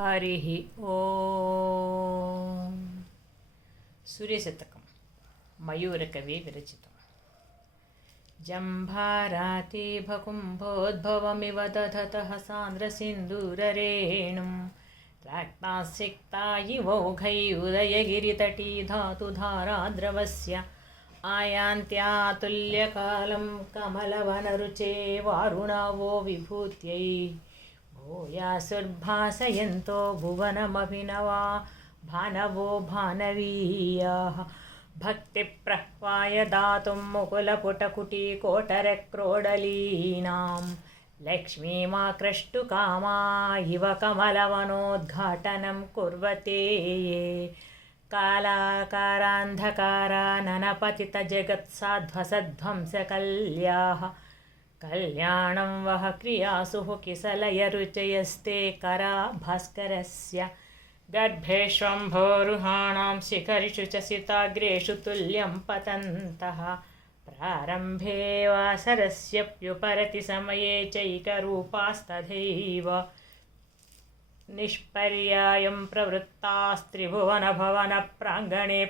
हरिः ॐ सूर्यशतकं मयूरकवि विरचितम्। जम्भारातिभकुम्भोद्भवमिव दधतः सान्द्रसिन्दूररेणुं राक्तासिक्ता इवौघै उदयगिरितटी धातुधाराद्रवस्य आयान्त्यातुल्यकालं कमलवनरुचे वारुणावो विभूत्यै भूयासुर्भासयन्तो भुवनमभिनवा भानवो भानवीयाः भक्तिप्रह्वाय दातुं मुकुलपुटकुटीकोटरक्रोडलीनां लक्ष्मीमाक्रष्टुकामा इव कमलवनोद्घाटनं कुर्वते ये कालाकारान्धकाराननपतितजगत्साध्वसध्वंसकल्याः कल्याणं वः क्रियासुः किसलयरुचयस्ते करा भास्करस्य गर्भेष्वम्भोरुहाणां शिखरिषु च सिताग्रेषु तुल्यं पतन्तः प्रारम्भे वासरस्यप्युपरति समये चैकरूपास्तथैव निष्पर्यायं प्रवृत्तास्त्रिभुवनभवनप्राङ्गणे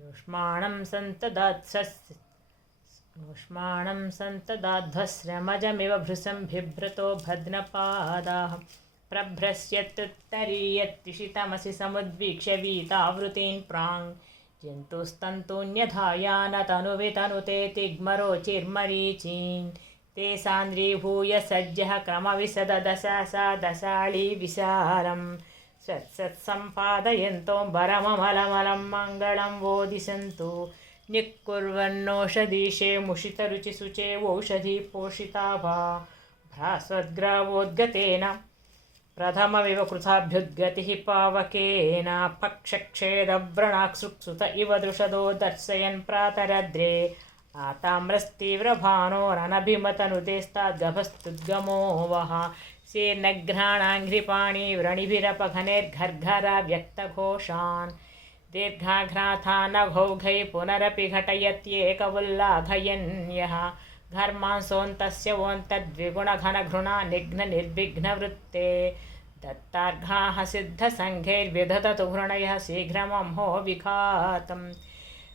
युष्माणं सन्तदाध्वस्रमजमिव भृशं बिभ्रतो भद्नपादाः प्रभ्रस्यत्युत्तरीयत्तिषितमसि समुद्वीक्ष्य वीतावृतीन् प्राङ् जन्तुस्तन्तून्यधायानतनुवितनुते तिग्मरोचिर्मरीचीन् ते सान्द्रीभूय सज्जः क्रमविशददशा दशाळी विशालम् सत्सत्सम्पादयन्तोऽम्बरममलमलं मङ्गलं वो दिशन्तु निःकुर्वन्नोषधीशे मुषितरुचिसुचे वौषधिपोषिता वा भ्रास्वद्ग्रावोद्गतेन प्रथममिव कृताभ्युद्गतिः पावकेन पक्षक्षेदव्रणाक्सुक्सुत इव दृषदो दर्शयन् प्रातरद्रे आताम्रस्तीव्रभानोरनभिमतनुतेस्ताद्गभस्तुद्गमो वः शीर्णघ्राणाङ्घ्रिपाणि व्रणिभिरपघनेर्घर्घरा व्यक्तघोषान् दीर्घाघ्राथानघौघै पुनरपि घटयत्येकवुल्लाघयन् यः घर्मांसोऽन्तस्य वोऽन्तद्विगुणघनघृणा निघ्ननिर्विघ्नवृत्ते दत्तार्घाः सिद्धसङ्घैर्विदधतु घृणयः शीघ्रमंहो विघातम्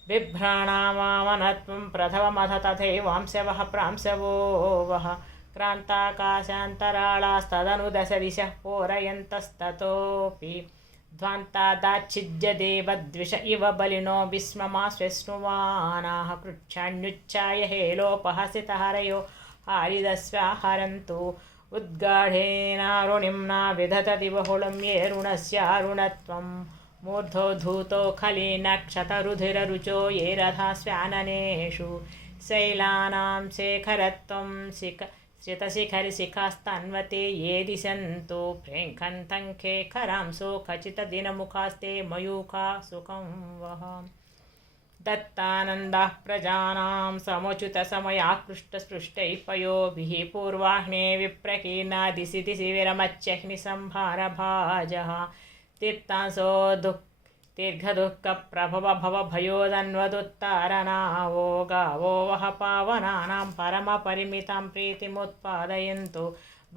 बिभ्राणामामनत्वं प्रथममथ तथैवांशवः प्रांशवो वः क्रान्ताकाशान्तराळास्तदनु दशदिशः पोरयन्तस्ततोऽपि ध्वान्तादाच्छिद्य देवद्विष इव बलिनो विस्ममाश्वश्नुवानाः कृच्छाण्युच्चाय हेलोपहसितहरयो हारिदस्वाहरन्तु उद्गाढेनारुणिम्ना विदधति बहुलं ये ऋणस्यारुणत्वं मूर्धो धूतो खलीनक्षतरुधिररुचो ये रथास्वाननेषु शैलानां शेखरत्वं श्रितशिखरिशिखास्तन्वते ये दिशन्तु प्रेङ्खन्तङ्खे खरांसो खचितदिनमुखास्ते मयूखा सुखं वः दत्तानन्दाः प्रजानां समुचितसमयाकृष्टस्पृष्टैः पयोभिः पूर्वाह्ने विप्रकीर्णा दिशि दिशि विरमच्यग्निसंहारभाजः तीर्थांसो दीर्घदुःखप्रभवभवभयोदन्वदुत्तारणावो गावो वः पावनानां परमपरिमितां प्रीतिमुत्पादयन्तु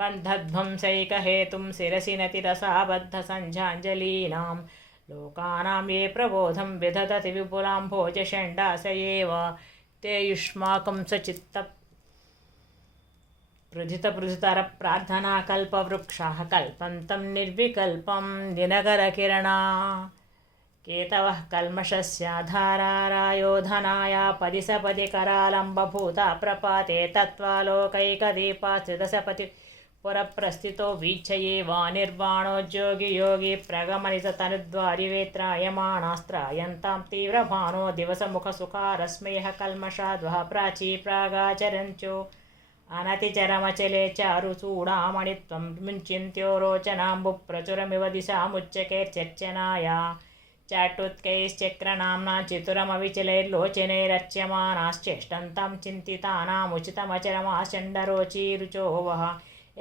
बन्धध्वंसैकहेतुं शिरसि नतिरसाबद्धसञ्झाञ्जलीनां लोकानां ये प्रबोधं विदधति विपुलाम्भोजषण्डास एव ते युष्माकं पृथितरप्रार्थनाकल्पवृक्षाः कल्पन्तं निर्विकल्पं दिनकरकिरणा केतवः कल्मषस्याधारारायोधनाया पदि सपदि करालम्बभूता प्रपाते तत्त्वालोकैकदीपाश्रितसपति पुरप्रस्थितो वीक्षये वा निर्वाणोद्योगी योगी प्रगमनितनुद्वारिवेत्रायमाणास्त्रायन्तां तीव्रभानो दिवसमुखसुखारश्मयः कल्मषाद्वः प्राची प्रागाचरञ्चो अनतिचरमचले चारुचूडामणित्वं मुञ्चिन्त्यो रोचनाम्बुप्रचुरमिव दिशामुच्चकैर्चर्चनाया चाटुत्कैश्चक्रनाम्ना चितुरमविचलैर्लोचनैरर्च्यमानाश्चेष्टन्तं चिन्तितानामुचितमचरमाचण्डरोचिरुचो वः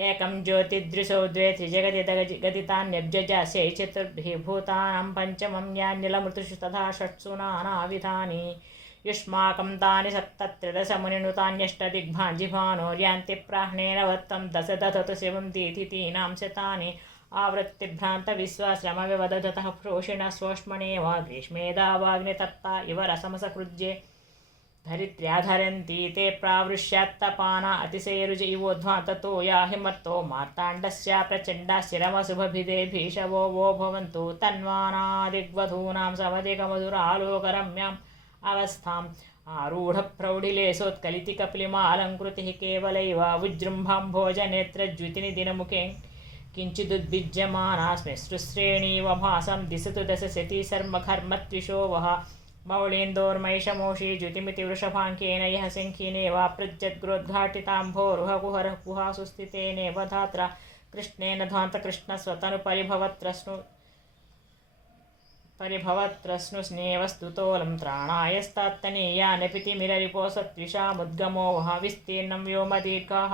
एकं ज्योतिदृशौ द्वे त्रिजगति गदितान्यब्जजास्यै चतुर्भिः भूतानां पञ्चमं यान्निलमृतुषु तथा षट्सु नानाविधानि युष्माकं तानि सप्तत्रिदशमुनिनुतान्यष्टदिग्भाञ्जिभानोर्यान्ति प्राह्णेन वत्तं दश दधतु शिवं दीधितीनां शतानि आवृत्तिभ्रान्तविश्वाश्रमविवदधतः प्रोषिणः स्वोष्मणेव ग्रीष्मेदावाग्नितप्ता इव रसमसकृज्ये धरित्र्या धरन्ति ते प्रावृष्यात्तपाना अतिशयरुज इवोध्वान्ततो याहिमर्तो मार्ताण्डस्य प्रचण्डा शिरमशुभभिदे भीषवो वो भवन्तु तन्वानादिग्वधूनां समधिकमधुरालोकरम्याम् अवस्थाम् आरूढप्रौढिलेशोत्कलिति कपिलिमालङ्कृतिः केवलैव विजृम्भाम्भोजनेत्रज्युतिनिदिनमुखे किञ्चिदुद्भिज्यमाना स्मश्रुश्रेणीव भासं दिशतु दशशती शर्मघर्मत्विषो वः मौळीन्दोर्मैषमोषी ज्युतिमिति वृषभाङ्केन यः शङ्खिनेव पृज्यद्ग्रोद्घाटिताम्भोरुह कुहरः कुहासु स्थितेनेव धात्रा कृष्णेन ध्वान्तकृष्णस्वतनुपरिभवत्रस्नुस्नेव स्तुतोलं त्राणायस्तात्तनीयानपितिमिररिपोषत्विषामुद्गमो वः विस्तीर्णं व्योमदीर्घाः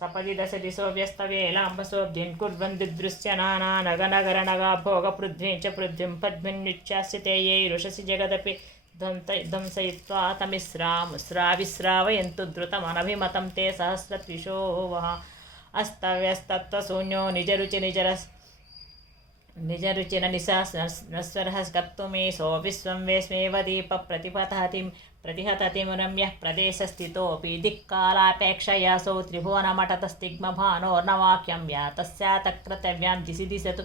सपदि दश दिशो व्यस्तवेलाम्बसोऽब्धिन् कुर्वन् दिदृश्य नानानगनगरनगाभोगपृथ्वीं च पृथ्वीं पद्मिन्युच्चास्यते जगदपि ध्वंसयित्वा तमिस्राविस्रावयन्तु द्रुतमनभिमतं ते सहस्रत्विषो वः अस्तव्यस्तत्वशून्यो निजरुचिन निशास्वरः कर्तुमीशो विश्वं वेश्मेव प्रतिहततिं रम्यः प्रदेशस्थितोऽपि दिक्कालापेक्षयासौ त्रिभुवनमटतस्तिग्मभानोर्नवाक्यं या तस्यातक्रतव्यां दिशि दिशतु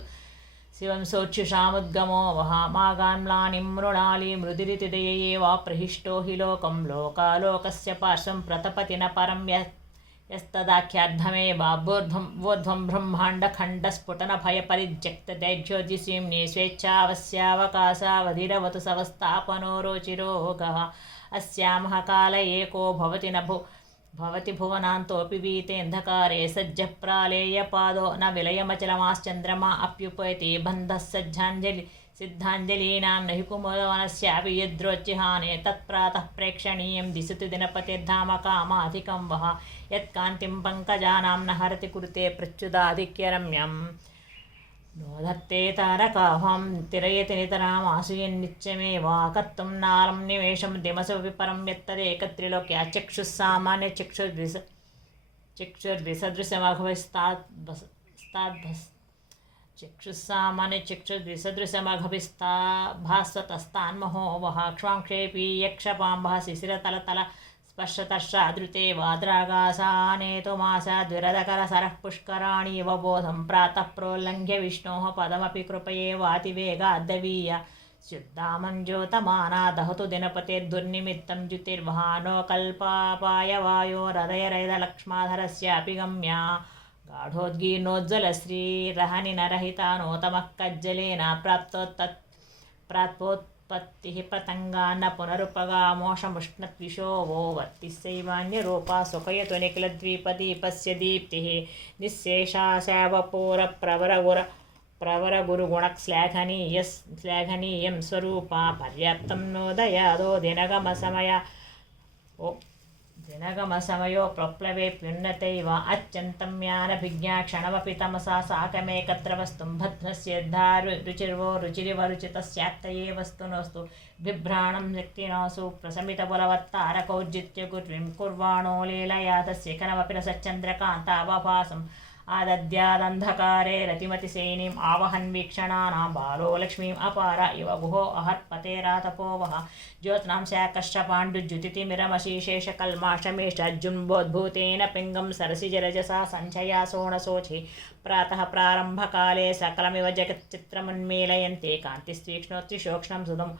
शिवं सोच्छुषामुद्गमो वः मागाम्लानिं मृणाली मृदिरितिदयैव प्रहिष्टो हि लोकं लोकालोकस्य पार्श्वं प्रतपति न परं यस्तदाख्याद्धमेव वोध्वं ब्रह्माण्डखण्डस्फुटनभयपरित्यक्तदैर्घ्योजिसीम्नि स्वेच्छावस्यावकाशावधिरवतु सवस्थापनो रोचिरोगः अस्यामः काल एको भवति भुवनान्तोऽपि वीतेऽन्धकारे सज्जः प्रालेयपादो न विलयमचलमाश्चन्द्रमा अप्युपैति बन्धः सिद्धाञ्जलीनां न हि कुमुदवनस्यापि यद्रोच्चिहाने तत्प्रातः प्रेक्षणीयं दिशतु दिनपतिर्धाम कामाधिकं वः यत्कान्तिं पङ्कजानां न हरति कुरुते प्रच्युदाधिक्यरम्यं नोधत्ते तारकाभां तिरयति नितरामाशुयन्नित्यमेव कर्तुं नालं निमेषं दिमसोऽपि परं यत्तदेकत्रिलोक्या चक्षुस्सामान्यचक्षुर्विसदृशमघभिस्ताभासतस्तान्महो वः क्ष्वाङ्क्षेपी यक्षपाम्बः शिशिरतलतल स्पर्शतर्षादृते वाद्रागासानेतुमासाद्विरदकरसरः पुष्कराणीव बोधं प्रातः प्रोल्लङ्घ्य विष्णोः पदमपि कृपये वातिवेगाद्दवीय शुद्धामञ्जोतमाना दहतु दिनपतेर्दुर्निमित्तं ज्युतिर्वहानो कल्पापायवायोरदयरैदलक्ष्माधरस्यापि गम्या गाढोद्गीर्णोज्ज्वलश्रीरहनिनरहितानोतमः कज्जलेन प्राप्तोत्पत्तिः पतङ्गान्न पुनरुपगामोषमुष्णत्विषो वो वर्तिस्सैवान्यरूपा सुखयतु निखिलद्वीपदीपस्य दीप्तिः निःशेषा प्रवरगुरुगुणश्लाघनीयं स्वरूपा पर्याप्तं नोदयादो दिनगमसमयो प्रप्लवेऽप्युन्नतैव अत्यन्तं यानभिज्ञाक्षणमपि तमसा साकमेकत्र वस्तुं भद्रस्यद्धारुचिरिवरुचितस्यात्तये वस्तुनोस्तु बिभ्राणं शक्तिनोऽसु प्रशमितबलवत्तारकौर्जित्य गुर्वीं कुर्वाणो लीलया तस्य कनमपि न सच्चन्द्रकान्तावभासम् आदद्यादन्धकारे रतिमतिसेनीम् आवहन् वीक्षणानां बालो लक्ष्मीम् अपार इव गुहो अहर्पतेरातपो वः ज्योत्नां स्याकर्षपाण्डुज्युतितिमिरमशीशेषकल्माषमेषज्जुम्बोद्भूतेन पिङ्गं सरसिजरजसा सञ्चया सोणशोचि प्रातः प्रारम्भकाले सकलमिव जगच्चित्रमुन्मीलयन्ते कान्तिस्तीक्ष्णोत्तिशोक्ष्णं सुदं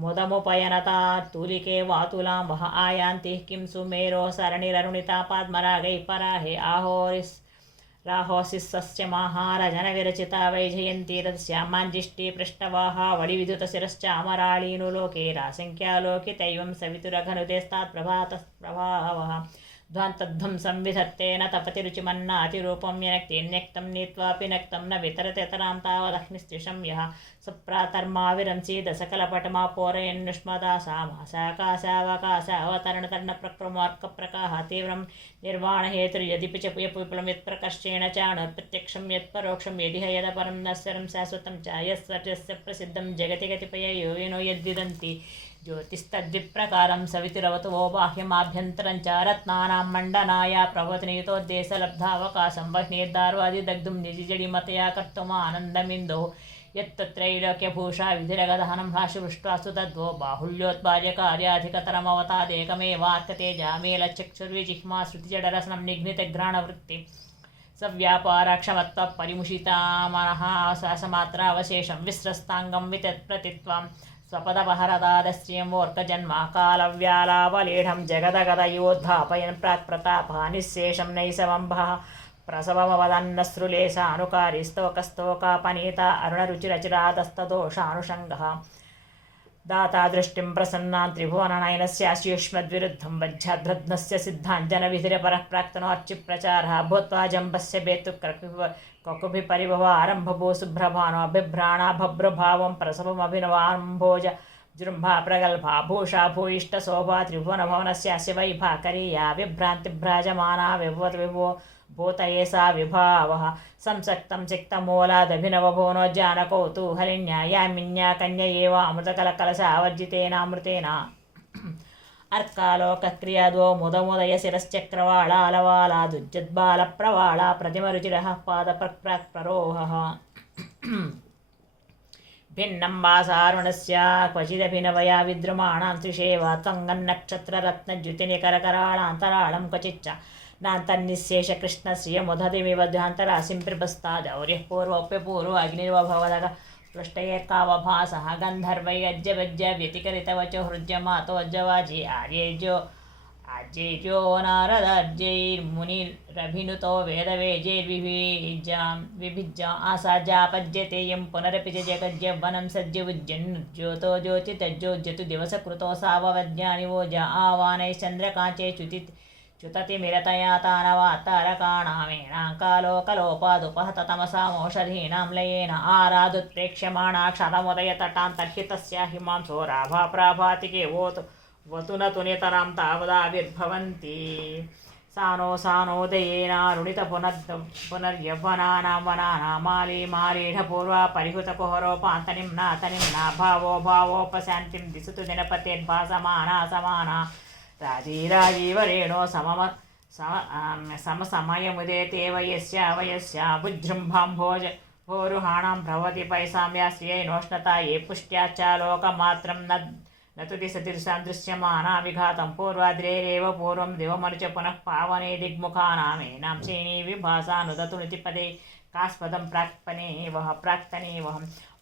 मुदमुपयनता तूलिके वातुलां वः आयान्ति किं सुमेरो सरणिररुणिता पद्मरागैः पराहे राहोसिस्य महारजनविरचिता वैजयन्ती तस्यामाञ्जिष्टि पृष्ठवाहा वडिविद्युतशिरश्चामराळीनुलोके रासङ्ख्यालोकितैवं सवितुरघनुतेस्तात्प्रभावः ध्वान्तध्वं संविधत्तेन तपतिरुचिमन्नातिरूपं यनक्तिन्यक्तं नीत्वापि नक्तं न वितरतेतरां तावदग्निस्त्विषं यः सुप्रातर्माविरंसीद सकलपटमापोरयन्नुष्मदा सा मासाकाशावकाशावतरणतरणप्रक्रमोऽर्कप्रकाः तीव्रं निर्वाणहेतुर्यदिपि च विपुलं यत्प्रकर्षेण चाणुर्प्रत्यक्षं यत्परोक्षं यदिह यदपरं नश्वरं शाश्वतं च यस्वर्यस्य प्रसिद्धं जगति कतिपययो येनो यद्विदन्ति ज्योतिस्तद्विप्रकारं सवितिरवतु वो बाह्यमाभ्यन्तरं च रत्नानां मण्डनाय प्रभवतनीतोद्देशलब्धावकाशं वह्निर्दार्वादिदग्धुं निजिजडिमतया कर्तुमानन्दमिन्दो यत्तत्रैलोक्यभूषा विधिरगदहनं भाषुपृष्ट्वासु तद्वो बाहुल्योत्पाद्यकार्याधिकतरमवतादेकमेवार्कतेजा मेलचक्षुर्विजिह्मा श्रुतिजडरसनं निघ्नितघ्राणवृत्ति सव्यापाराक्षमत्व परिमुषिता मनः श्वासमात्रावशेषं विस्रस्ताङ्गं वितत्प्रतित्वां स्वपदपहरदादश्रियं वोर्कजन्मा कालव्यालावलीढं जगदगदयोद्धापयन् प्राक्प्रतापः निःशेषं नैसवम्भः प्रसवमवदन्नस्रुलेशानुकारिस्तोकस्तोकापनीता अरुणरुचिरचिरादस्तदोषानुषङ्गः दाता दृष्टिं प्रसन्नां त्रिभुवननयनस्यास्युष्मद्विरुद्धं वज्राध्रध्नस्य सिद्धाञ्जनविधिरपरः प्राक्तनोर्चिप्रचारः भूत्वा जम्बस्य बेतु ककुभिपरिभव आरम्भभू शुभ्रभानो बिभ्राणा भभ्रभावं प्रसवमभिनवाम्भोज जृम्भा प्रगल्भा भूषा भूयिष्ठशोभा त्रिभुवनभवनस्यास्य वैभाकरीया विभ्रान्तिभ्राजमाना विभवद्विभो भूतये सा विभावः संसक्तं सिक्तमूलादभिनवभुवनोज्जानकौतूहलिन्या यामिन्या कन्ययेव अमृतकलकलशावर्जितेनामृतेन अर्कालोकक्रियाद्वो मुदमुदय शिरश्चक्रवाळालवालादुज्जद्बालप्रवाळा प्रतिमरुचिरः पादप्राक्प्रोहः भिन्नं वासारुणस्य क्वचिदभिनवया विद्रुमाणां त्रिषेवा त्वङ्गन्नक्षत्ररत्नद्युतिनिकरकराळान्तराळं क्वचिच्च नान्तन्निःशेषकृष्णश्रियमुदतिमिव ध्यान्तराशिं प्रपस्तादौर्यः पूर्वोऽप्यपूर्व अग्निर्वभवदग पृष्टयेर्कावभासः गन्धर्वैरज्यवज्य व्यतिकरितवचो हृद्यमातोज्जवाजी आर्येज्यो नारदार्यैर्मुनिरभिनुतो वेदवेजैर्विभिज्य आसाजापज्यते यं पुनरपि च जगज्यवनं सज्जवुज्जन्नुज्योतो ज्योतितज्जोज्यतु दिवसकृतो साववज्ञानिवोज आवानैश्चन्द्रकाञ्चे च्युततिमिरतया तानवातारकाणामेणाङ्कालोकलोपादुपहततमसामोषधीनां लयेन आरादुत्प्रेक्ष्यमाणा क्षरमुदयतटां तर्हि तस्या हिमांसो राभा प्राभातिके वतु न तु नितरां तावदाविर्भवन्ति सानोदयेनारुणितपुनर्यौवनानां वनानां मालीढपूर्वा परिहुतकुहरोपान्तनिम्ना भावो भावोपशान्तिं दिशतु दिनपतेर्भासमाना समाना राजीराजीवरेणो समसमयमुदेते वयस्या बुजृम्भाम्भोज भोरुहाणां भवति पैसाम्या श्रियैनोष्णता ये पुष्ट्याच्चालोकमात्रं न तु दिशतिर्षां दृश्यमाना विघातं पूर्वाद्रेरेव पूर्वं दिवमरुच पुनः पावने दिग्मुखानामेनां श्रेणी विभासानुदतु नितिपदे कास्पदं प्राक्तनेवहं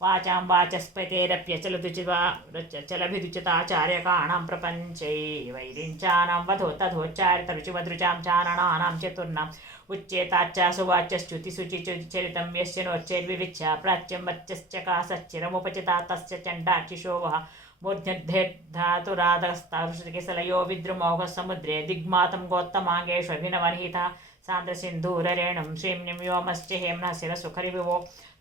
वाचां वाचस्पतेरप्यचलभिरुचिताचार्यकाणां प्रपञ्चै वैरिञ्चानां वधो तथोच्चारितरुचिवदृचां चारणानां चतुर्णाम् उच्चेताच्चासुवाच्यश्च्युतिशुचिचरितं यस्य नोच्चैर्विविच्या प्राच्यं वच्चश्चकासच्चिरमुपचिता तस्य चण्डाक्षिशो वः मूर्ध्यद्धेर्धातुराधस्तावृषिकेसलयो विद्रुमोघः समुद्रे दिग्मातं गोत्तमाङ्गेष्वभिनवनिहितः सान्द्रसिन्धूररेणुं श्रीम्निं व्योमश्च हेम्नः शिरसुखरिभुवो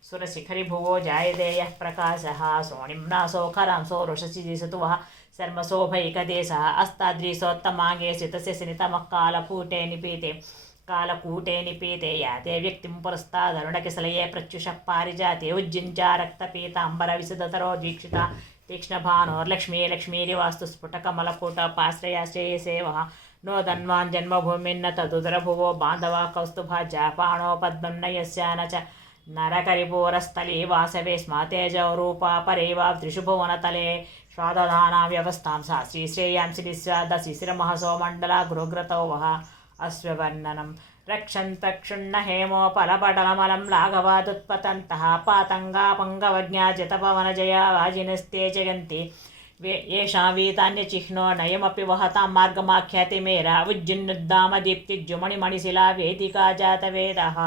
सुरशिखरिभुवो जायते यः प्रकाशः सोनिम्नासोखरां सोरुषसि दिशतु वः शर्मशोभैकदेशः अस्ताद्रीसोत्तमाङ्गे स्थितस्य सिनितमः कालकूटे निपीते याते व्यक्तिं पुरस्तादरुणकिसलये प्रत्युषः पारिजाते उज्जिञ्चा रक्तपीताम्बरविशदतरो दीक्षिता तीक्ष्णभानोर्लक्ष्मीरिवास्तु स्फुटकमलकूटपाश्रया श्रेयसेवः नो धन्वान् जन्मभूमिन्न तदुदरभुवो बान्धवा कौस्तुभा जापाणो पद्मं न यस्या न च नरकरिपूरस्थले वासवे स्मा तेजौरूपा परेवा त्रिशुभुवनतले स्वादधाना व्यवस्थां सा श्रीश्रेयांसि निःस्वादशिशिरमहसो मण्डला गृहग्रतौ वः अश्ववर्णनं रक्षन्तक्षुण्णहेमोपलपटलमलं लाघवादुत्पतन्तः पातङ्गापङ्गवज्ञाजितपवनजया वाजिनस्ते जगन्ति येषां वीतान्यचिह्नो नयमपि वहतां मार्गमाख्याति मेरा उज्जिन्नुद्दामदीप्तिज्जुमणिमणिशिला वेदिका जातवेदाः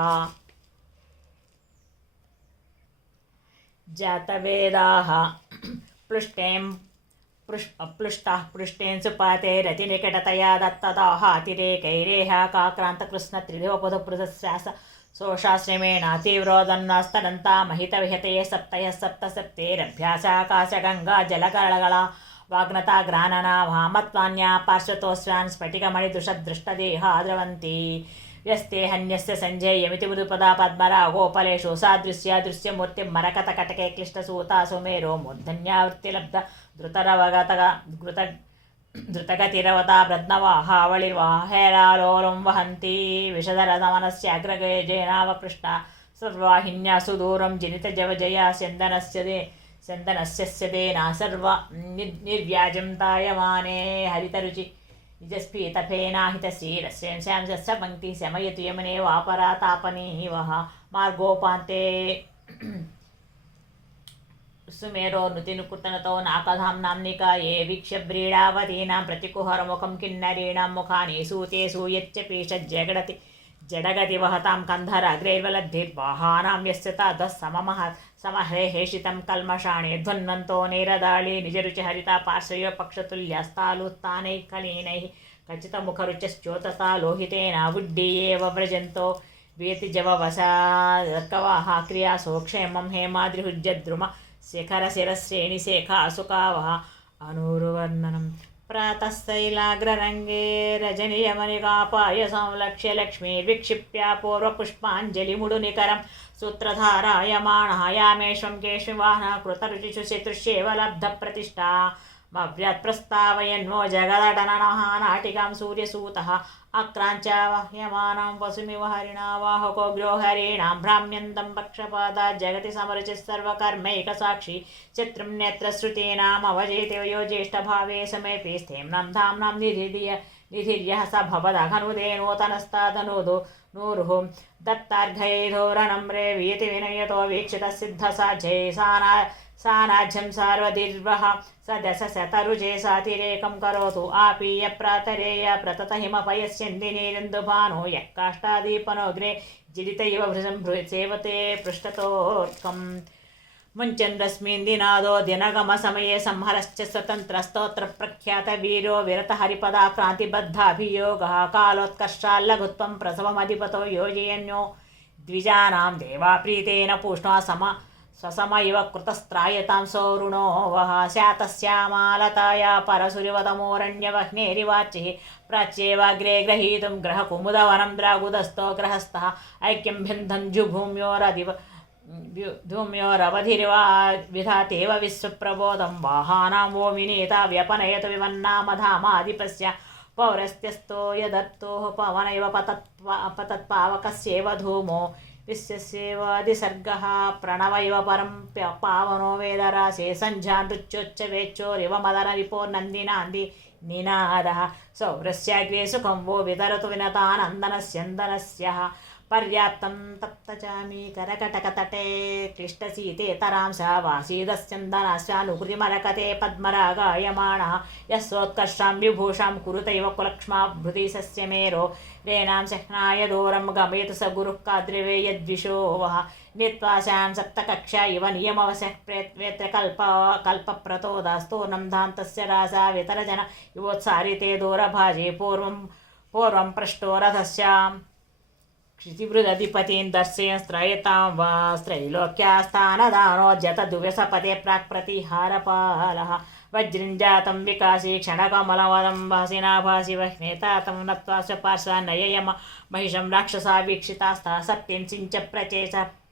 प्लुष्टाः पृष्ठेन सुपाते रतिनिकटतया दत्तदाहातिरेकैरेहाकाक्रान्तकृष्णत्रिदिवपुधपृथस्यास सोषाश्रमेण तीव्रोदन्नास्तनन्ता महितविहते सप्तयः सप्त सप्तेरभ्यासाकाशगङ्गा जलकरळगला वाग्नताग्राननाभा मत्वान्या पार्श्वतोऽस्वान् स्फटिकमणिदृशदृष्टदेहा द्रवन्ति व्यस्ते हन्यस्य सञ्जयमिति मृदुपदा पद्मरागोपलेषु सादृश्या दृश्यमूर्तिं मरकतकटके क्लिष्टसूता सुमेरो मूर्धन्यावृत्तिलब्ध द्रुतगतिरवता ब्रद्नवाहावळिर्वाहेरालोलं वहन्ति विषधरदमनस्याग्रगजेनावकृष्टा सर्वाहिन्यासु दूरं जनितजवजया स्यन्दनस्य देना सर्व निर्व्याजं तायमाने हरितरुचि निजस्फीतफेनाहितशीरस्यंशांशस्य पङ्क्तिः शमयतु यमने वापरातापनीवः मार्गोपान्ते सुमेरो नृतिनुकृतनतो नाकधाम्नाम्निका ये वीक्ष्य व्रीडावतीनां प्रतिकुहरमुखं किन्नरीणां मुखानि सूते सूयच्च पीषज्जगडति जडगति वहतां कन्धराग्रैर्वलद्भिर्वाहानां यस्य तादः समहरेषितं कल्मषाणि ध्वन्वन्तो निरदाळि निजरुचिहरिता पार्श्वयो पक्षतुल्यस्तालुत्तानैः खचितमुखरुचश्चोतसा लोहितेन बुड्डीयेव व्रजन्तो वेतिजववसाकवाः क्रियासोक्षेमं हेमाद्रिहुज्जद्रुम शिखरशिरश्रेणिशेखा सुकावः अनूरुवर्णनं प्रातःशैलाग्ररङ्गे रजनीयमनिकापाय संलक्ष्य लक्ष्मीर्विक्षिप्य पूर्वपुष्पाञ्जलिमुडुनिकरं सूत्रधारायमाणः यामेश्वं केशवाहनः कृतरुचिषु चतुष्येव लब्धप्रतिष्ठा मव्यत्प्रस्तावयन्वो जगदटननः नाटिकां सूर्यसूतः आक्राञ्चावह्यमानां वसुमिव हरिणावाहको गृहरीणां भ्राम्यन्तं पक्षपादात् जगति समरुचिः सर्वकर्मैकसाक्षी शत्रुं नेत्रश्रुतीनामवजेते यो ज्येष्ठभावे समेपि स्थेम्नां धाम्नां निधिर्यः स भवदघनुदेनोतनस्तादनुदो नूरुः दत्तार्घैधोरणं रेवीति विनयतो वीक्षितसिद्धसाझे सानाज्यं सार्वधिर्वः सदशतरुजे सातिरेकं करोतु आपीय प्रातरेय प्रततहिमपयस्यन्दिनीरिन्दुभानो यः काष्ठादीपनोऽग्रे जिलित इव भृशं सेवते पृष्ठतोर्कम् मुञ्चन्द्रस्मिन्दिनादो दिनगमसमये संहरश्च स्वतन्त्रस्तोत्रप्रख्यातवीरो विरतहरिपदाक्रान्तिबद्धाभियोगः कालोत्कर्षाल्लघुत्वं प्रसवमधिपतो योजयन्यो द्विजानां देवाप्रीतेन पूष्णा स्वसम इव कृतस्त्रायतां सौरुणो वः स्यातस्यामालताया परसुरिवतमोरण्यवह्नेरिवाचिः प्राच्येवाग्रे ग्रहीतुं ग्रहकुमुदवनं द्रागुदस्तो ग्रहस्थः ऐक्यं भिन्धं धूम्योरवधिरिवा विधातेव विश्वप्रबोधं वाहानां वो विनीता व्यपनयत विवन्नामधामाधिपस्य पौरस्त्यस्तो यदत्तोः पवन इव पतत्पावकस्येव धूमो विश्वस्येवादिसर्गः प्रणव इव परं पावनो वेदरासे सञ्जानृच्योच्चवेच्चोरिव मदनरिपो नन्दिनान्दी निनादः सौरस्याग्रे सुखं वो वितरतु विनतानन्दनस्यन्दनस्यः पर्याप्तं तप्तचामी करकटकतटे क्लिष्टसीते तरां स वासीदस्यन्दनस्यानुकृतिमरकते पद्मरागायमाणः यस्सोत्कर्षां विभूषां कुरुतैव कुलक्ष्माभृति सस्यमेरो रेणां शह्नाय दूरं गमयतु स गुरुः काद्रिवे यद्विषो वः नीत्वाशां सप्तकक्षा इव नियमवशः कल्पप्रतोदास्तूर्णं धान्तस्य रासा वितरजन इवोत्सारिते दूरभाजे पूर्वं पृष्टो रथस्याम् क्षितिवृदधिपतीन् दर्शयन्स्त्रयतां वा स्त्रैलोक्यास्थानदानोज्जतदुव्यसपदे प्राक्प्रतिहारपालः वज्रिञ्जातं विकासी क्षणकमलवदं भासिनाभासि वह्नेतातं नत्वा स्वपार्श्वान्नययम महिषं राक्षसा वीक्षितास्तः सत्यं सिञ्च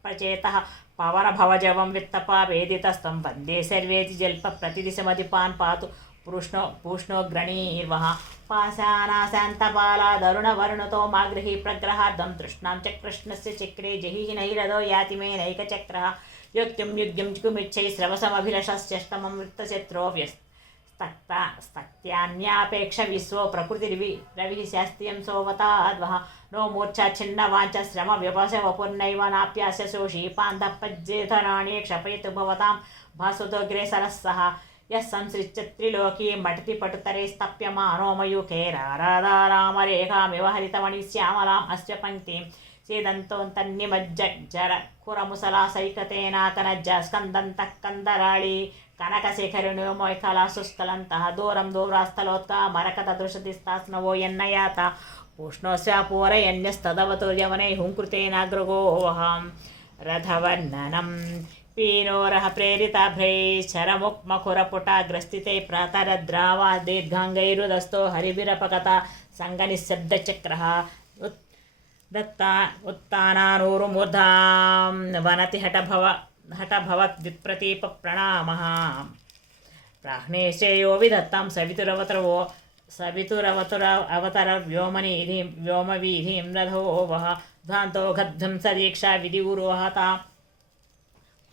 प्रचेतः पवनभवजवं वित्तपावेदितस्तं वन्दे सर्वेति जल्पप्रतिदिशमधिपान् पातु पूष्णोग्रणीर्वः पाशानाशान्तपाला दरुणवर्णतो मागृही प्रग्रहार्धं तृष्णां च कृष्णस्य चक्रे जहि नैरदो याति मे नैकचक्रः योक्तिं युग्यं कुमिच्छै स्रवसमभिलषश्चष्टमं वृत्तशत्रो स्तक्त्यान्यापेक्ष विश्वो प्रकृतिरविः शास्त्रियं सोवताद्वः नो मूर्च्छाच्छिन्नवाञ्च श्रमव्यपशवपुर्नैव नाप्यास्य शोषी पान्धपज्जेधराणि क्षपयतु भवतां भासुतोऽग्रेसरः सः यः संसृत्य त्रिलोकीं मटति पटुतरे स्तप्यमानो मयूखे राराधारामरेखामिव हरितमणिश्यामलाम् अस्य पङ्क्तिं सीदन्तोऽन्तन्निमज्जर कुरमुसलासैकतेनाकनज्ज स्कन्दन्तः कन्दराळी कनकशेखरिणो मोयकला सुस्खलन्तः दूरं दूरास्थलोत्का मरकतदृशतिस्तास्नवो यन्नयाता पूष्णोऽस्यापूरयन्यस्तदवतु यवने हुङ्कृतेनाग्रगोऽहं रथवर्णनं पीनोरः प्रेरिताभ्रैश्चरमुक्मखुरपुटाग्रस्थितै प्रातरद्रावा दीर्घाङ्गैरुदस्तो हरिभिरपकता सङ्गनिःशब्दचक्रः उत्तानानूरुमूर्धां वनति हठभवद्विप्रतीपप्रणामः प्राह्नेशेयो विधत्तां व्योमवीधिं रथो वः ध्वान्तो गद्ध्वंसदीक्षा विधिगुरोहता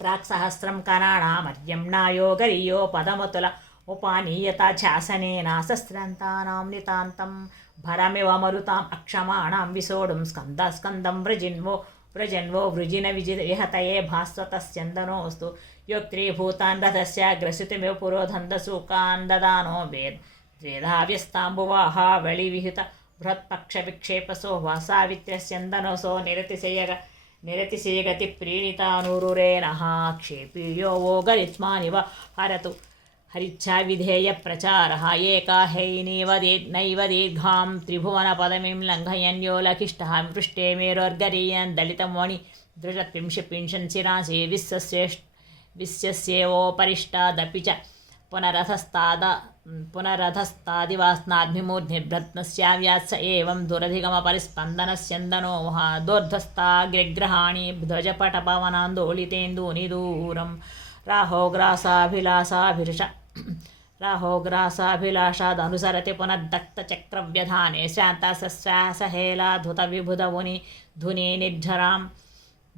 प्राक्सहस्रं कराणामर्यम्नायो गरीयो पदमतुल उपानीयता ध्यासनेन सहस्रान्तानां नितान्तं भरमिव मरुताम् अक्षमाणां विसोढुं स्कन्दं व्रजन्वो वृजिन विहतये भास्वतस्यन्दनोऽस्तु योक्त्रीभूतान् रथस्य ग्रसितुमिव पुरोधन्दसूकान् ददानो वेदाव्यस्ताम्बुवाः वळिविहित बृहत्पक्षविक्षेपसो वा सावित्र्यस्यन्दनोऽसो निरतिशयगतिप्रीणितानुरुरेणः क्षेपीयो वो गरित्मानिव हरतु हरिच्छाविधेयप्रचारः एका नैव दीर्घां त्रिभुवनपदवीं लङ्घयन्यो लकिष्टः पृष्ठे मेरोर्गरीयन् दलितमणि दृढत्विंशपिंशन् शिरांसि विश्यस्येवोपरिष्टादपि च पुनरधस्तादिवास्नाद्भिमूर्ध्निभ्रत्नस्याव्यात्स एवं दुरधिगमपरिस्पन्दनस्यन्दनो वः दोर्धस्ताग्रग्रहाणि ध्वजपटपवनान्दोलितेन्दूनि दूरं राहोग्रासाभिलाषादनुसरति पुनर्दत्तचक्रव्यधाने श्रान्तासहेलाधुतविबुधमुनि धुनी निर्झरां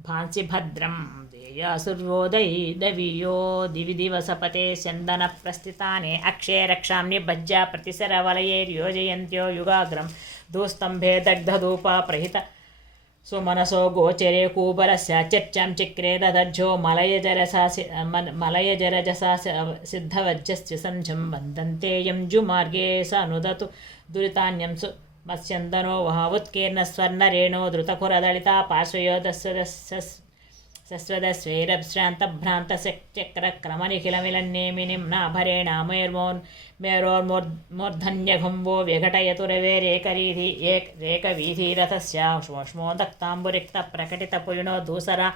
भांसि भद्रं देयासुर्वोदयीदवीयो दिवि दिवसपते स्यन्दनप्रस्थिताने अक्षये रक्षां निबज्जा प्रतिसरवलयैर्योजयन्त्यो युगाग्रं दूस्तम्भे दग्धधूपा प्रहित सुमनसो गोचरे कूबरस्य चर्चां चिक्रे ददज्जो मलयजरजसा सिद्धवज्जस्य सञ्झं वन्दन्ते यंजुमार्गे स नुदतु दुरितान्यं मत्स्यन्दनो वः उत्कीर्णस्वर्णरेणो धृतखुरदलिता पार्श्वयोधस्वैरभ्रान्तभ्रान्तचक्रक्रमनिखिलमिलन्नेमि निम्नाभरेण मेरोर्मूर्धन्यघुम्बो व्यघटयतु रवेरेकवीधिरथस्य श्मोष्मोदक्ताम्बुरिक्तप्रकटितपुलिनो धूसरा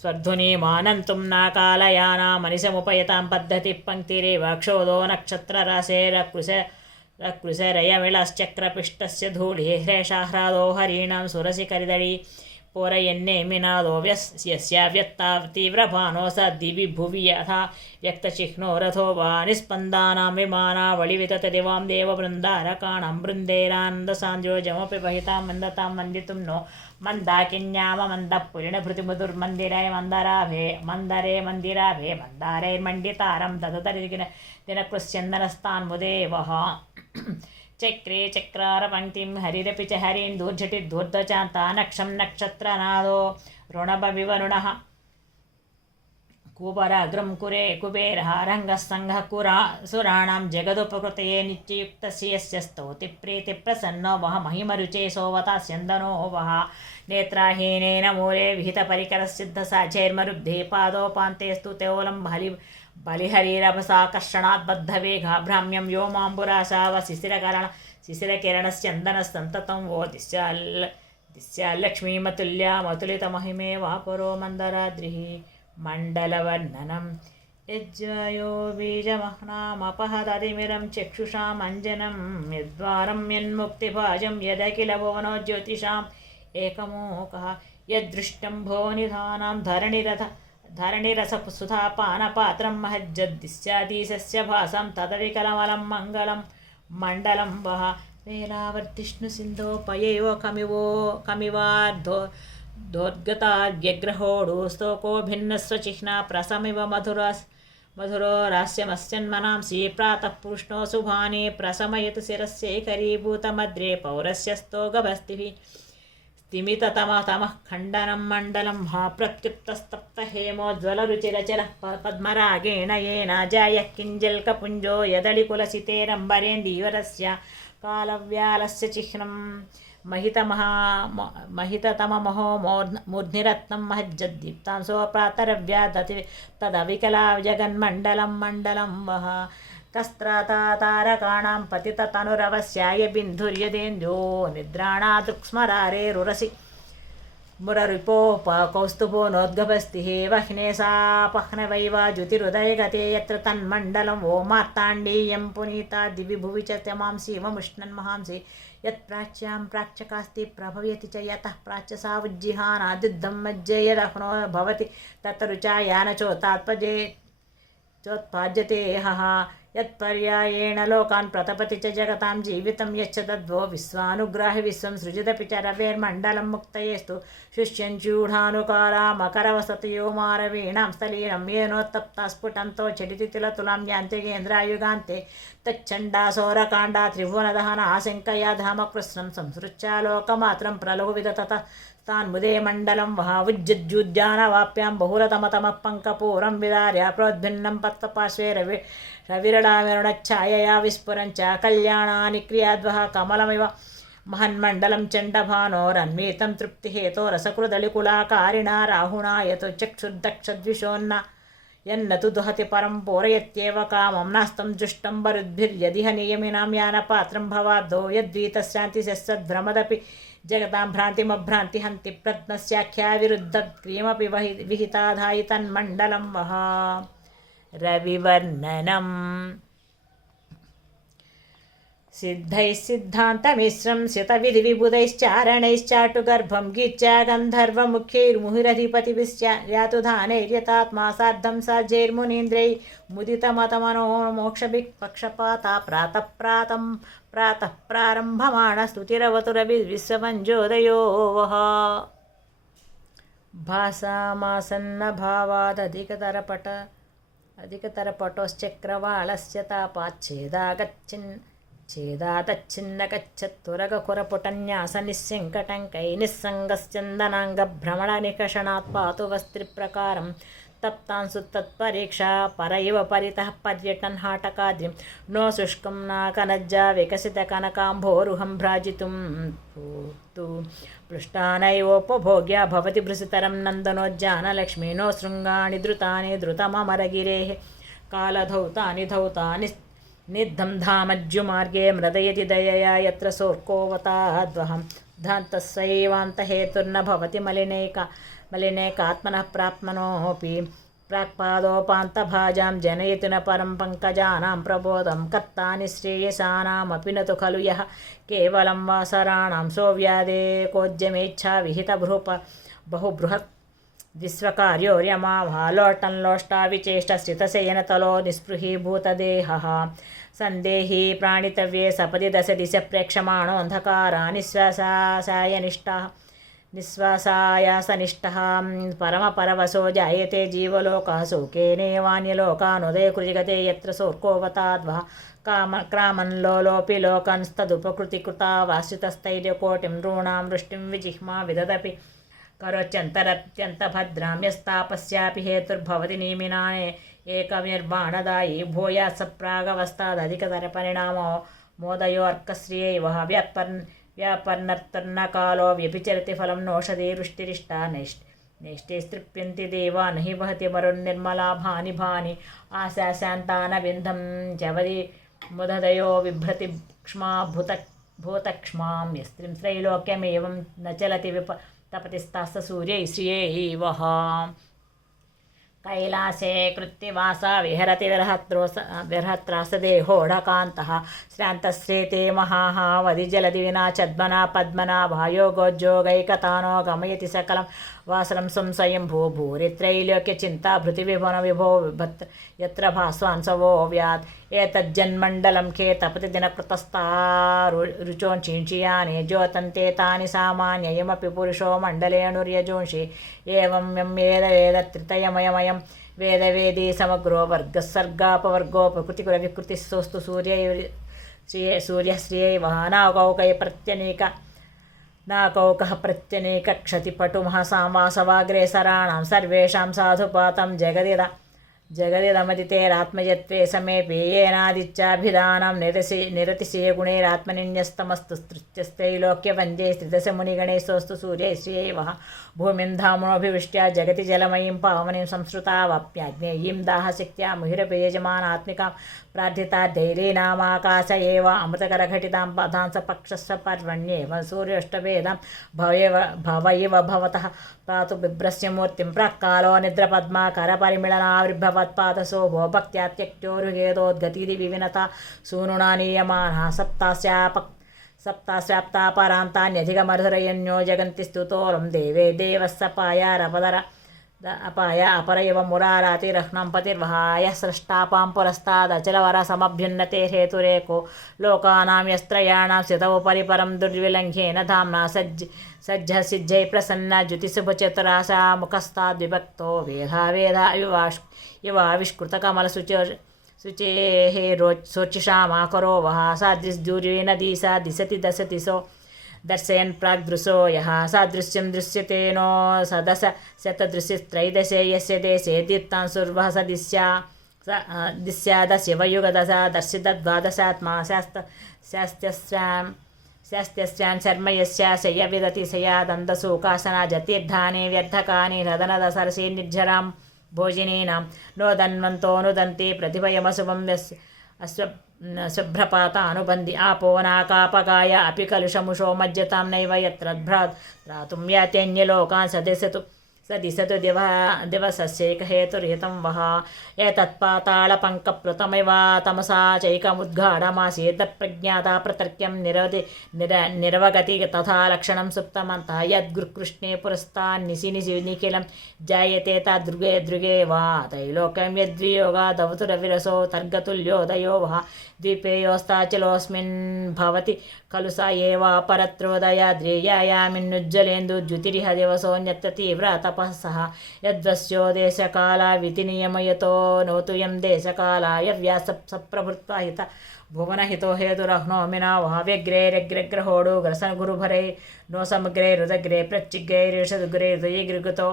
स्वर्धुनीमानन्तुं नाकालयानामनिशमुपयतां पद्धतिः पङ्क्तिरेव क्षोधो नक्षत्ररासेरकृशरयविलश्चक्रपिष्टस्य धूलिः ह्रेषाह्रादो हरीणां सुरसिकरिदळी पोरयन्नेमिनादो यस्या तीव्रभानो स दिवि भुवि यथा व्यक्तचिह्नो रथो वा निस्पन्दानां विमानावळिविततदिवां देववृन्दारकाणां बृन्देरानन्दसान्द्रोजमपि वहितां मन्दतां वन्दितुं नो मन्दाकिन्याममन्दपुरिणभृतिमुदुर्मन्दिरे मन्दिराभे मन्दारैर्मण्डितारं ददतरिदिनकृस्यन्दनस्तान्मुदेवः चक्रे चक्रारपङ्क्तिं हरिरपि च हरीन् दूर्झटिद्धूर्ध्वचान्ता नक्षं नक्षत्रनादो ऋणभविवरुणः कुबराग्रं कुबेरः रङ्गस्सङ्घः सुराणां जगदुपकृतये नित्ययुक्तस्य यस्य स्तौतिप्रीतिप्रसन्नो वः महिमरुचे सोवतास्यन्दनो वः नेत्राहीनेन मूले विहितपरिकरसिद्धसाझैर्मरुद्धे पादोपान्ते स्तुतेवलं बलिहरिरभसाकर्षणात् बद्धवेगः भ्राम्यं व्योमाम्बुराशाव शिशिरकिरणस्यन्दनस्तन्ततं वो दिस्याल्लक्ष्मीमतुल्यामतुलितमहिमे वापरो मन्दराद्रिः मण्डलवर्णनं यज्वायो बीजमह्नामपहदतिमिरं चक्षुषामञ्जनं यद्वारं यन्मुक्तिभाजं यदखिल भुवनो ज्योतिषाम् एकमोकः यदृष्टं भुवनिधानां धरणिरससुधापानपात्रं महज्जद्दिस्याधीशस्य भासं तदविकलमलं मङ्गलं मण्डलं वः वेलावर्तिष्णुसिन्धोपयैव कमिवार्धोद्गताद्यग्रहोडु स्तोको भिन्नस्वचिह्ना प्रसमिव मधुरो रास्यमस्यन्मनांसि प्रातः पुष्णो शुभानि प्रशमयतु शिरस्यैकरीभूतमद्रे पौरस्य स्तोगभस्तिभिः तिमिततमः खण्डनं मण्डलं हा प्रत्युत्तस्तप्तहेमोज्ज्वलरुचिरचरः पद्मरागेण येन जायः किञ्जल्कपुञ्जो यदलिकुलसितेरम्बरेन्दीवरस्य कालव्यालस्य चिह्नं महिततममहो मूर्ध्निरत्नं महज्जद्दीप्तांसो प्रातरव्यादति तदविकला जगन्मण्डलं मण्डलं वः कस्त्रातारकाणां पतिततनुरवस्याय बिन्धुर्यदेन्द्यो निद्राणादृक्स्मरारेरुरसि मुररिपोप कौस्तुभो नोद्गभस्तिः वह्ने सापह्नवैव ज्योतिरुदयगते यत्र तन्मण्डलं वो मार्ताण्डीयं पुनीता दिवि भुवि च तमांसि वमुष्णन् महांसि यत्प्राच्यां प्राच्यकास्ति प्रभवयति च यतः प्राच्य सा उज्जिहानादिद्धं मज्जे यदह्नो भवति तत्रुचायानचोत्पाद्ये चोत्पाद्यते हः यत्पर्यायेण लोकान् प्रतपति च जगतां जीवितं यच्च तद्वो विश्वानुग्राहि विश्वं सृजिदपि च रवेर्मण्डलं मुक्तयेस्तु शुष्यञ्चूढानुकारा मकरवसतयो मारवीणां स्थलीनं येनोत्तप्ता स्फुटन्तो झटिति तिलतुलां यान्त्रिकेन्द्रायुगान्ते तच्छण्डासौरकाण्डा त्रिभुवनदहना आशङ्कया धामकृष्णं संसृत्यालोकमात्रं प्रलोभिततः तान्मुदे मण्डलं वहावुज्जुज्जुद्यानवाप्यां बहुलतमतमः पङ्कपूरं विदार्य प्रोद्भिन्नं पत्तपार्श्वे रविरडामिरुणच्छायया विस्फुरञ्च कल्याणानि क्रियाद्वः कमलमिव महन्मण्डलं चण्डभानोरन्वितं तृप्तिहेतो रसकृदलिकुलाकारिणा राहुणा यतो चक्षुर्दक्षद्विषोन्न यन्न तु दुहति परं पूरयत्येव कामं नास्तं जुष्टं वरुद्भिर्यदिह नियमिनां यानपात्रं भवाब्धो यद्वीतश्चान्तिशस्सद्भ्रमदपि जगतां भ्रान्तिमभ्रान्तिहन्ति प्रत्नस्याख्या विरुद्धक्रियमपि विहिताधायि तन्मण्डलं वः रविवर्णनम् सिद्धैः सिद्धान्तमिश्रं सितविधिविबुधैश्चारणैश्चाटुगर्भं गीच्या गन्धर्वमुख्यैर्मुहुरधिपतिभिश्च यातुधानैर्यतात्मा सार्धं साज्यैर्मुनीन्द्रैः मुदितमतमनो मोक्षभिः पक्षपाता प्रातः प्रारम्भमाणस्तुतिरवतुरविश्वमञ्जोदयो वः भासामासन्नभावादधिकतरपटोश्चक्रवाळस्य तापाच्छेदागच्छिन्नकच्छत्तुरगकुरपुटन्यासनिस्यङ्कटङ्कै निस्सङ्गश्चन्दनाङ्गभ्रमणनिकषणात् पातु वस्त्रिप्रकारं तप्तांसु तत्परीक्षा पर इव परितः पर्यटन् हाटकाद्रिं नो शुष्कं नाकनज्जा विकसितकनकाम्भोरुहं भ्राजितुं तु पृष्ठानैवोपभोग्या भवति भृसितरं नन्दनोज्जानलक्ष्मी नो शृङ्गाणि धृतानि धृतममरगिरेः कालधौतानि धौतानि निद्धं धामज्जुमार्गे मृदयति दयया यत्र सोर्कोवताद्वहं धान्तस्वैवान्तहेतुर्न भवति मलिनेकात्मनः प्राप्मनोऽपि प्राक्पादोपान्तभाजां जनयति न परं पङ्कजानां प्रबोधं कत्तानि श्रेयसानामपि न तु खलु यः केवलं वासराणां सोऽव्यादेकोद्यमेच्छा बहुबृहत् विश्वकार्योर्यमाभालोटन्लोष्टाविचेष्टस्थितशयनतलो निःस्पृहीभूतदेहः सन्देही प्राणितव्ये सपदि दश दिश प्रेक्षमाणोऽन्धकारा निःश्वासायासनिष्ठः परमपरवशो जायते जीवलोकः शोकेनेवान्यलोकानुदयकृजिगते यत्र सोऽर्कोवताद्वः क्रामन्लोलोऽपि लोकंस्तदुपकृतिकृता वाश्रितस्थैर्यकोटिं नॄणां वृष्टिं विजिह्मा विददपि करोत्यन्तरत्यन्तभद्रां यस्तापस्यापि हेतुर्भवति निमिनाय एकनिर्वाणदायी भूयात् सप्रागवस्थादधिकतरपरिणामो मोदयोऽर्कश्रियैवः व्यापर्नर्तर्नकालो व्यभिचरति फलं नोषधीरुष्टिरिष्टा नैष्टिस्तृप्यन्ति देवा न हि वहति मरुन्निर्मलाभानि भानि आशाशान्तानबिन्धं जवति मुददयो बिभ्रति क्ष्मा भूतक्ष्मां यस्त्रिं त्रैलोक्यमेवं न चलति तपतिस्तास्त सूर्यै श्रियैवः कैलासे कृत्तिवासा विहरति विरहत्रासदेहोढकान्तः श्रान्तश्रेते महाहावधि जलधि विना चद्मना पद्मनाभा योगोज्योगैकतानो गमयति सकलं वासरं संशयं भूरित्रैलोक्यचिन्ता भृतिविभुनविभो विभत् यत्र भास्वांसवो व्यात् एतज्जन्मण्डलं खे तपति दिनकृतस्ता रुचोञ्चिञ्चियानि ज्योतन्ते तानि सामान्ययमपि पुरुषो मण्डलेऽनुर्यजोंषि एवं यं वेदवेदत्रितयमयमयं वेदवेदी समग्रो वर्गस्सर्गापवर्गोपकृतिकुलविकृतिस्सोऽस्तु सूर्यश्रियैवः नाकौकः प्रत्यनेकक्षतिपटुमः वासवाग्रेसराणां सर्वेषां साधुपातं जगदिद जगति रमतितेरात्मयत्वे समेऽपि येनादित्याभिधानं निरतिशयगुणैरात्मनिन्यस्तमस्तु स्तृत्यस्तैलोक्यवन्द्ये स्त्रिदशमुनिगणेशोऽस्तु सूर्यै श्रियै वः भूमिं धाम्नोऽभिवृष्ट्या जगति जलमयीं पावनीं संस्कृतावाप्याज्ञेयीं दाहशक्त्या मुहिरपेयजमानात्मिकां प्रार्थिता धैर्येनामाकाश एव अमृतकरघटितां पदांसपक्षस्व पर्वण्येव सूर्योष्टवेदां भवैव भवतः पातु बिभ्रस्य मूर्तिं प्राक्कालो निद्रपद्माकरपरिमिलनाविर्भवत्पादशोभो भक्त्या त्यक्त्योरुगेदोद्गतिरि विविनता सूनुना नीयमानः सप्तास्याप्ता परान्तान्यधिकमर्धरयन्यो जगन्ति स्तुतोरं देवे देवस्सपायारपदर अपाय अपर इव मुरारातिरह्नं पतिर्वहाय स्रष्टापां पुरस्तादचलवरसमभ्युन्नते हेतुरेको लोकानां यस्त्रयाणां स्थितोपरि परं दुर्विलङ्घ्येन धाम्ना सज्जसिज्जै प्रसन्ना ज्युतिशुभचतुराशा मुखस्ताद्विभक्तो वेधा इवाविष्कृतकमलशुचेः शोचिषामाकरो वः सादृश्दूर्येण दिशा दिशति दशतिशो दर्शयन् प्राग्दृशो यः सादृश्यं दृश्यते नो सदश शतदृश्यत्रैदशे यस्य देशे दीप्तांशुर्वः स दिस्यादशिवयुगदशा दर्शितद्वादशात्मा शास्त्यस्यां शर्म यस्या शय्यविदतिशयादन्दसूकासना जतीर्धानि व्यर्थकानि हृदनदसरसि निर्झरां भोजिनीनां नोदन्वन्तोऽनुदन्ति प्रतिभयमशुभं शुभ्रपातानुबन्धि आपो नाकापगाय अपि कलुषमुषो मज्जतां नैव यत्र भ्रातुं यात्यन्यलोकान् सदिशतु दिवसस्यैकहेतुर्हितं वः एतत्पातालपङ्कप्लुतमिव तमसा चैकमुद्घाटमासीत् तत्प्रज्ञाता प्रतर्क्यं निरवगति तथा लक्षणं सुप्तमन्तः यद्गुरुकृष्णे पुरस्तान्निशि निखिलं जायते तद्दृगे दृगे वा त्रैलोक्यं यद्वियोगादवतुरविरसो तर्गतुल्योदयो वः द्वीपेयोस्ताचलोऽस्मिन् भवति खलु स एव परत्रोदयाद्रियायामिन्नुज्ज्वलेन्दुज्युतिरिह दिवसोऽन्यत्र तीव्रतपः सः यद्वस्यो देशकालावितिनियमयतो नोतुयं देशकालाय व्यासप्रभृत्वा हित भुवनहितो हेतुरह्नोमिना वः व्यग्रैरग्रग्रहोडो ग्रसनगुरुभरै नो समग्रैरुदग्रे प्रच्चिग्रैरिषदुग्रैर्दयिगृगतो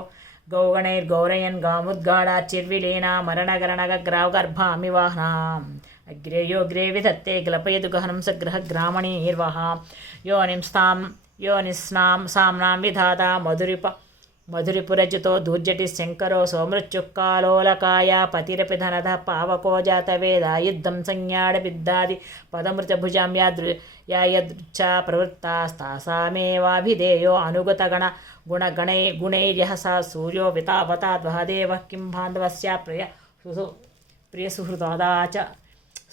गौगणैर्गौरयन् गामुद्गाडाच्चिर्विलीना मरणगरणगर्भामिवाहनाम् अग्रेयोग्रे विधत्ते ग्लपयतु गहनं सग्रहग्रामणीर्वः योनिस्नां साम्नां विधाता मधुरिपुरजितो धूर्जटिः शङ्करो सौमृत्युक्कालोलकाय पतिरपि धनदः पावको जातवेदा युद्धं संज्ञाडविद्दादि पदमृतभुजां या यदृच्छा प्रवृत्तास्तासामेवाभिधेयो अनुगतगुणैर्यः सा सूर्यो वितावताद्वः देवः किं बान्धवस्य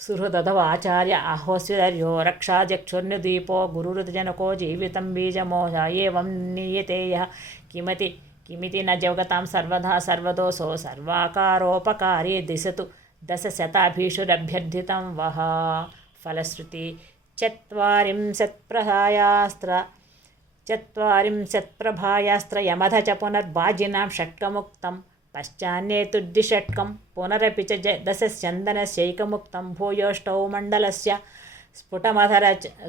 सुहृदवाचार्य आहोस्विदर्यो रक्षाजक्षुर्निदीपो गुरुरुजनको जीवितं बीजमोह एवं नीयते यः किमिति न जगतां सर्वदा सर्वदोषो सर्वाकारोपकारी दिशतु दशशताभीषुरभ्यर्थितं वः फलश्रुति चत्वारिंशत्प्रभायास्त्र यमध च पुनर्वाजिनां षट्कमुक्तं पश्चान्नेतुद्विषट्कं पुनरपि च दशस्यन्दनस्यैकमुक्तं भूयोष्टौ मण्डलस्य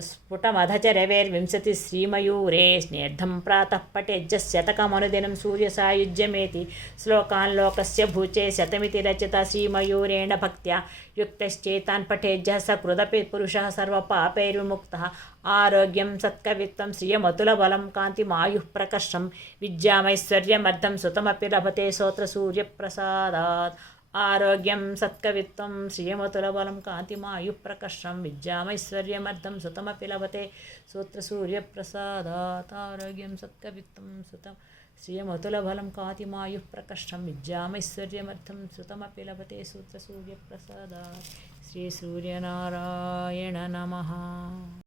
स्फुटमधचरवेर्विंशति श्रीमयूरे स्नेर्धं प्रातः पठेज्जः शतकमनुदिनं सूर्यसायुज्यमेति श्लोकान् लोकस्य भूचे शतमिति रचिता श्रीमयूरेण भक्त्या युक्तश्चेतान् पठेज्जः सकृदपि पुरुषः सर्वपापैर्विमुक्तः आरोग्यं सत्कवित्वं श्रियमतुलबलं कान्तिमायुः प्रकर्षं विद्यामैश्वर्यमर्धं सुतमपि लभते श्रोत्रसूर्यप्रसादात् आरोग्यं सत्कवित्वं श्रियमतुलबलं कान्तिमायुः प्रकर्षं विद्यामैश्वर्यमर्धं सुतमपि लभते श्रोत्रसूर्यप्रसादात् आरोग्यं सत्कवित्वं श्रियमतुलबलं कान्तिमायुः प्रकर्षं विद्यामैश्वर्यमर्धं सुतमपि लभते श्रोत्रसूर्यप्रसादात् श्रीसूर्यनारायण नमः।